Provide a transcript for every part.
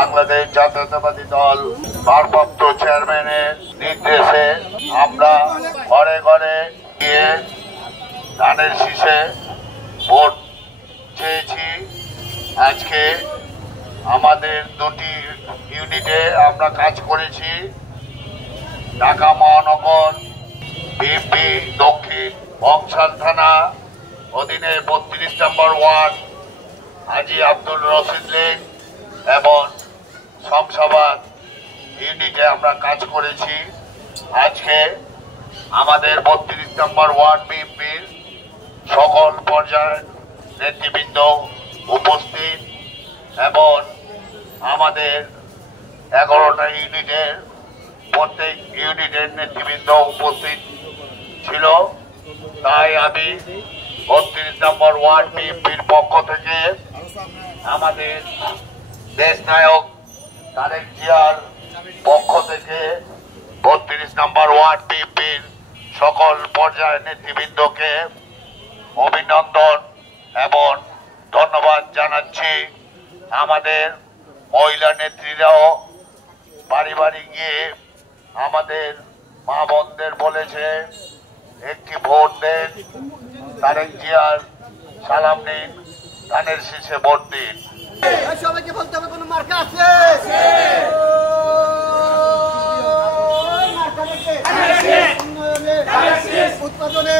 বাংলাদেশ জাতীয়তাবাদী দল ভারপ্রাপ্ত চেয়ারম্যানের নির্দেশে আমরা ঘরে ঘরে গিয়ে ধানের শীষে ভোট চেয়েছি। আজকে আমাদের দুটি ইউনিটে আমরা কাজ করেছি। ঢাকা মহানগর বিএনপি দক্ষিণ বংশাল থানা অধীনে 32 নম্বর ওয়ার্ড হাজী আব্দুল রশিদ লেন এবং শমশাবাদ ইউনিটে আমরা কাজ করেছি। আজকে আমাদের 32 নম্বর ওয়ার্ড বিএনপির সকল পর্যায়ের নেতৃবৃন্দ উপস্থিত এবং আমাদের 11টা ইউনিটের প্রত্যেক ইউনিটের নেতৃবৃন্দ উপস্থিত ছিল। তাই আমি 32 নম্বর ওয়ার্ড বিএনপির পক্ষ থেকে আমাদের দেশ নায়ক তারেক জিয়ার পক্ষ থেকে 32 নম্বর ওয়ার্ড বিএনপির সকল পর্যায়ের নেতৃবৃন্দকে অভিনন্দন এবং ধন্যবাদ জানাচ্ছি। আমাদের মহিলা নেত্রীরাও বাড়ি বাড়ি গিয়ে আমাদের মা বোনদের বলেছে একটি ভোট দেন, তারেক জিয়ার সালাম নিন, ধানের শীষে ভোট দিন। সবাইকে বলতে হবে কোন মার্কা আছে? উৎপাদনে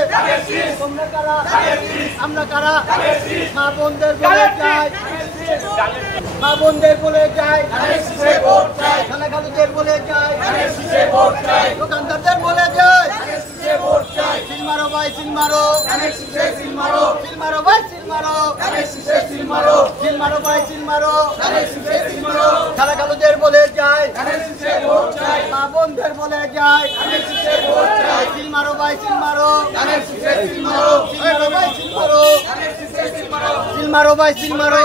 আমরা কারা মা বোনদের বলে যাই, মা বোনদের বলে যাই, খালাখালুদের বলে যাই, দোকানদারদের বলে যাই, সিল মারো ভাই সিল মারো, সিল মারো ভাই সিল মারো, সিল মারো ভাই সিল মারো, খালাখালুদের বলে যাই, মা বোনদের বলে যাই, সিল মারো ভাই সিল মারো, সিল মারো ভাই সিল মারো, সিল মারো ভাই সিল মারো।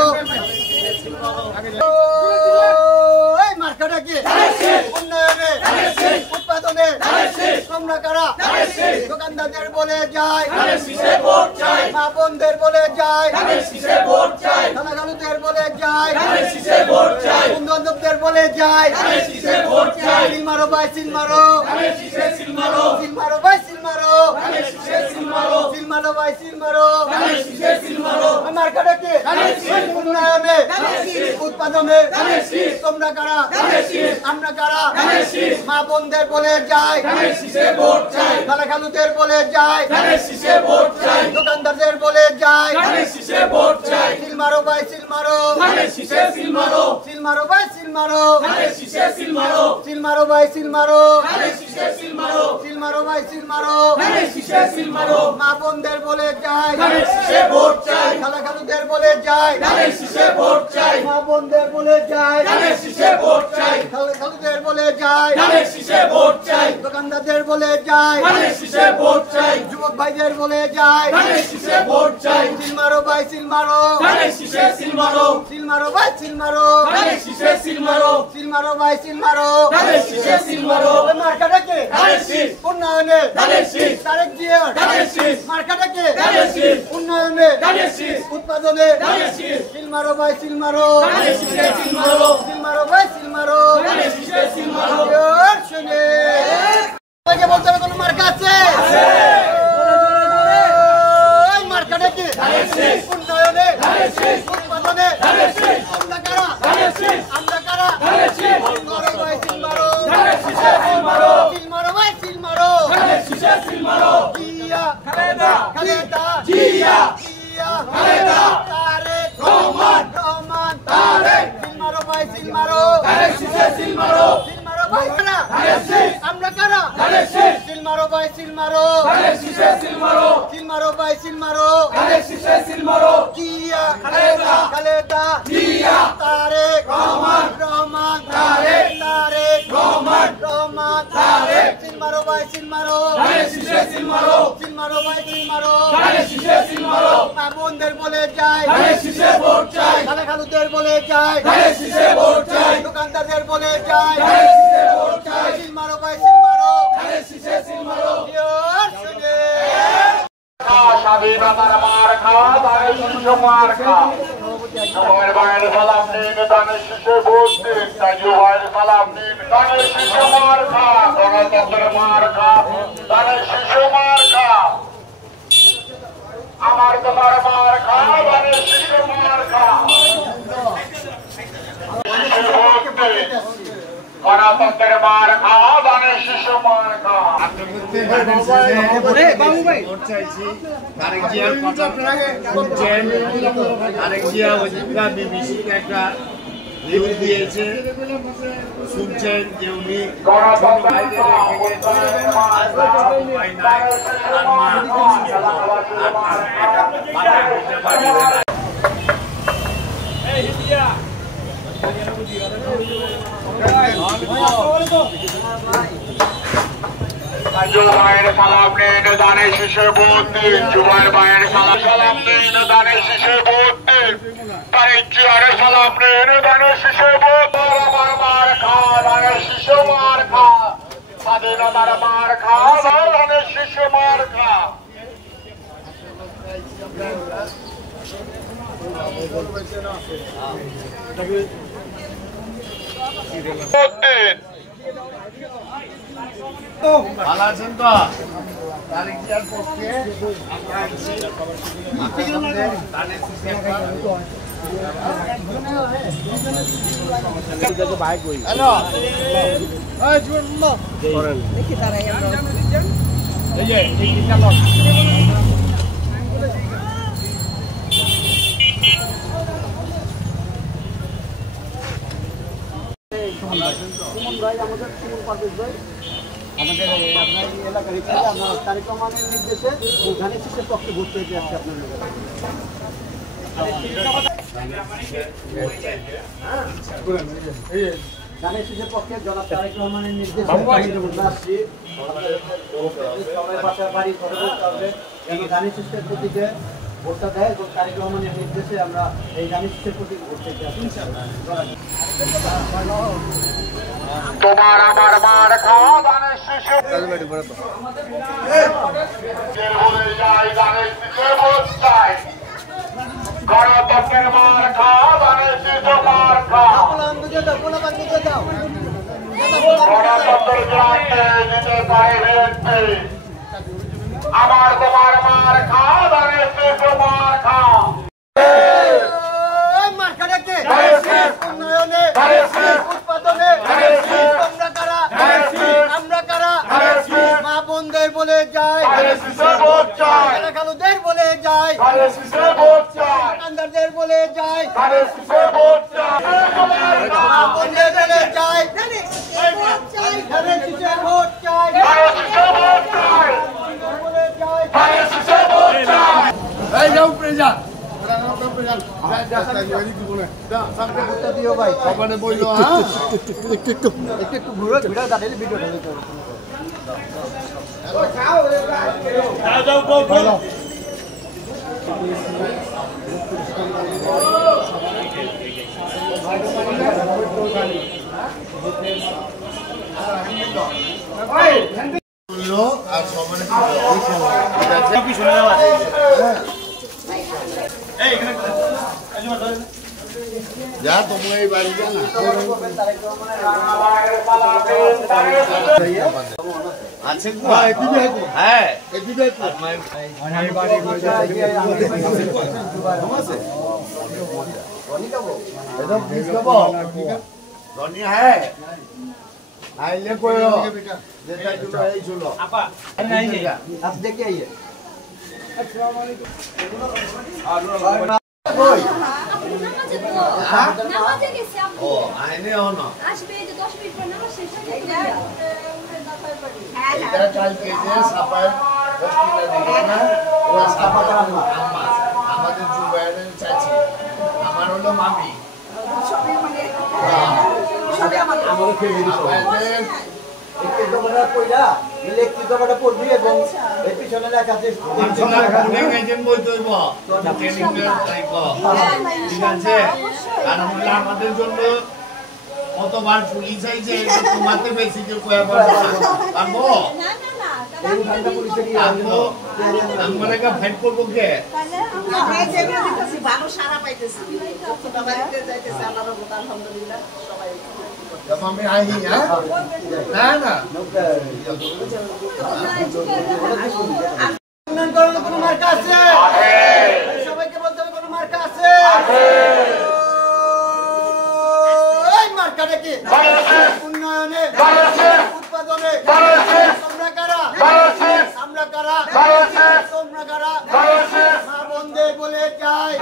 মার্কাটা কি? উন্নয়নে উৎপাদনে তোমরা কারা? দোকানদারদের বলে যায়, মা বোনদের বলে যায়, খালাখালুদের বলে যায়, বন্ধু বান্ধবদের বলে যায়, সিল মারো ভাই সিল মারো, সিল মারো ভাই সিল মারো, সিল মারো ভাই সিল মারো। মার্কাটা কি? উন্নয়নে উৎপাদনে তোমরা কারা? আমরা কারা? মা বোনদের বলে যায়, খালাখালুদের বলে যায়, দোকানদারদের বলে যায়, সিল মারো ভাই সিল মারো, সিল মারো ভাই সিল মারো, সিল মারো ভাই সিল মারো, সিল মারো ভাই সিল মারো। মা বোনদের বলে যায়, খালাখালুদের বলে যায়, মা বোনদের বলে যায়, খালাখালুদের বলে যায়, দোকানদারদের বলে যায়, যুবক ভাইদের বলে যায়, সিল মারো ভাই সিল মারো, সিল মারো ভাই সিল মারো, সিল মারো ভাই সিল মারো। মার্কাটা কে? উন্নয়নে তারেক জিয়ার মার্কাটা কে? উন্নয়নে উৎপাদনে সিল মারো ভাই সিল মারো, সিল মারো ভাই সিল মারো। শুনে বলতে হবে কোন মার্কা আছে? মার্কাটা কি? উন্নয়নে উৎপাদনে আমরা কারা? আমরা কারা? সিল মারো ভাই সিল মারো, সিল মারো ভাই সিল মারো। জিয়া খালেদা, জিয়া খালেদা, তারেক রহমান, সিল মারো ভাই সিল মারো, সিল মারো ভাই কারা? আমরা কারা? সিল মারো ভাই সিল মারো, সিল মারো ভাই সিল মারো। জিয়া খালেদা, তারেক রহমান, সিল মারো ভাই সিল মারো, সিল মারো ভাই সিল মারো। মা বোনদের বলে যায়, খালাখালুদের বলে যায়, দোকানদারদের বলে যায়, সিল মারো ভাই সিল মারো। স্বাধীনতার মার্কা, তারেক মার্কা, সময়ের বাইরে সালাম নিন, ধানের শীষে ভোট দিন তাজু ভাইয়ের সালাম নিন ধানের শীষে মার্কা গণতন্ত্রের মার্কা ধানের শীষে মার্কা আমার তোমার মার্কা ধানের শীষে মার্কা শীষে ভোট দিন গণতন্ত্রের মার্কা ধানের শীষে মার্কা ভোট চাইছি তারেক জিয়ার কথা শুনছেন তারেক জিয়া ওজিফা বিবিসিকে একটা নিউজ দিয়েছে শুনছেন যে উনি জুবাইর সালাম নিন ধানের শীষে ভোট দিন জুবাইর ভাইয়ের সালাম নিন ধানের শীষে ভোট দিন তারেক জিয়ার সালাম নিন ধানের শীষে ভোট আমার মার খা ধানের শীষে মার খা স্বাধীনতার মার খা ধানের শীষে মার খা ভোট দিন ভালো আছেন তো তারেক জিয়ার পক্ষে আমরা আছি হ্যালো সুমন ভাই আমাদের সুমন পারভেজ ভাই আমাদের আপনার এলাকার আপনার তারেক রহমানের নির্দেশে ধানের শীষের পক্ষে ভোট চাইতে আসছে আপনার ধানের শীষের পক্ষে জনাব তারেক রহমানের নির্দেশে আসছি সবাই বাসা বাড়ি ঘরে বলতে হবে ধানের শীষের প্রতীকে ভোটটা দেয় এবং তারেক রহমানের নির্দেশে আমরা এই ধানের শীষের প্রতীকে ভোট চাইতে আসছি তোমার আমার মার খাওয়া ধানের শীষে বলে যাই ধানের শীষে ভোট চাই গণতন্ত্রের মার খাওয়া ধানের শীষে মার খাওয়া গণতন্ত্র জানতে দিতে পারে ভেটে আমার তোমার মার খাওয়া ধানের শীষে মার খাওয়া মা বোনদের বলে যায় খালুদের বলে যায় দোকানদারদের বলে যায় মা বোনদের বলে যায় ভোট চাই দিও ভাই একটু ঘুরে ঘুরে দাঁড়িয়ে ভিডিওটা দিতে হবে আর সমানে যা তোমরা এই বাড়ি যা না আছে হ্যাঁ হ্যাঁ आइले कोई जेटा जुलो है जुलो आपा नहीं नहीं आप देखिए आइए अस्सलाम वालेकुम कोई हां नामाजे गेছে আপু ও আইনে হনো আসবে যে 10 মিনিট পর নামাজ শেষ হয়ে যায় হ্যাঁ এটা কালকে যে সাপায় 10 মিনিট দিবে না ওরা সাপাটা আম্মা আমাদের জুবাইরের চাচি আমার হলো মামি সবই মানে সবই আমাদের ফ্যামিলি সবাই একটু তোমরা কইরা ইলেকট্রি তোমরা পড়বি এবং এই পিছনে লেখা আছে অনেক এজেন্ট বই দইব ট্রেনিং টাইপ ঠিক আছে কারণ আমাদের জন্য কত কতবার পুলিশ আইছে তোমাতে বেশি যে কয়া পারবো পারবো না না না তাহলে আমরা কা ফাইট করব কে আমরা যে দিতেছি ভালো সারা পাইতেছি ছোট বাড়িতে যাইতেছে আল্লাহর রহমত আলহামদুলিল্লাহ সবাই আমি আই না না উন্নয়ন করার কোনো মার্কা আছে? সবাইকে বলতে হবে কোনো মার্কা আছে? এই মার্কাটা কি? উন্নয়নে, উৎপাদনে, তোমরা কারা? তোমরা কারা? মা বোনদের বলে যায়